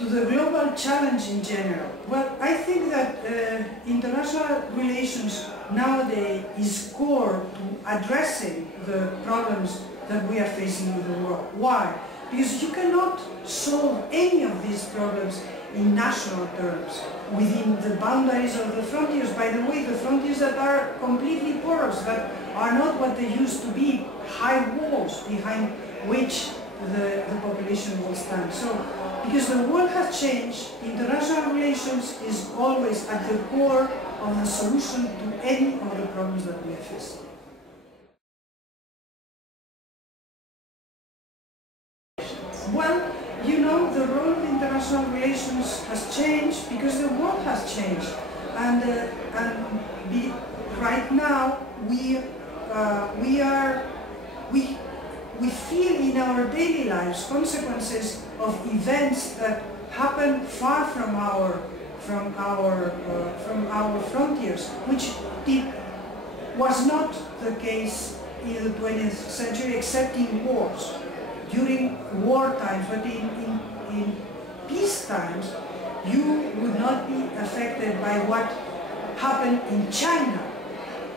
to the global challenge in general. Well, I think that international relations nowadays is core to addressing the problems that we are facing with the world. Why? Because you cannot solve any of these problems in national terms, within the boundaries of the frontiers. By the way, the frontiers that are completely porous, that are not what they used to be, high walls behind which the population will stand. So, because the world has changed, international relations is always at the core of the solution to any of the problems that we are facing. Well, you know, the role of international relations has changed because the world has changed, and right now we feel in our daily lives consequences of events that happen far from our frontiers, which was not the case in the 20th century, except in wars. During war times, but in peace times, you would not be affected by what happened in China.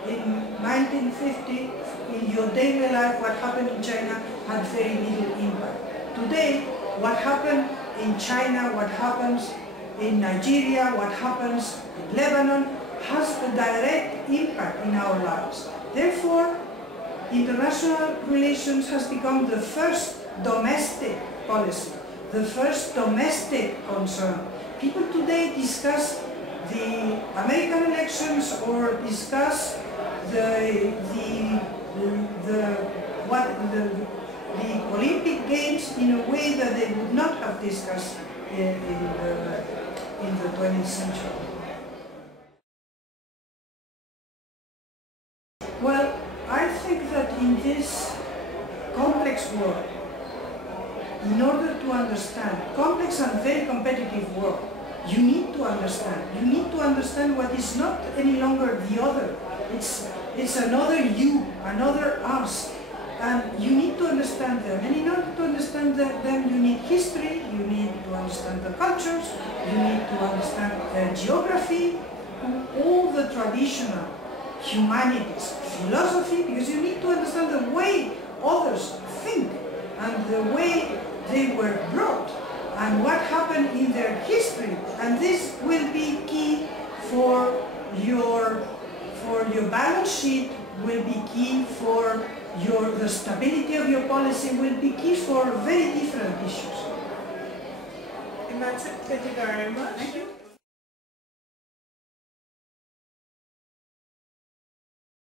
In 1950, in your daily life, what happened in China had very little impact. Today, what happened in China, what happens in Nigeria, what happens in Lebanon, has a direct impact in our lives. Therefore, international relations has become the first domestic policy, the first domestic concern. People today discuss the American elections or discuss the Olympic Games in a way that they would not have discussed in the 20th century. Well, I think that in this complex world, in order to understand, complex and very competitive world, you need to understand. You need to understand what is not any longer the other. It's another you, another us. And you need to understand them. And in order to understand them, you need history, you need to understand the cultures, you need to understand geography, all the traditional humanities, philosophy, because you need to understand the way others think and the way they were brought and what happened in their history. And this will be key for your balance sheet, will be key for the stability of your policy, will be key for very different issues. And that's it. Thank you very much. Thank you.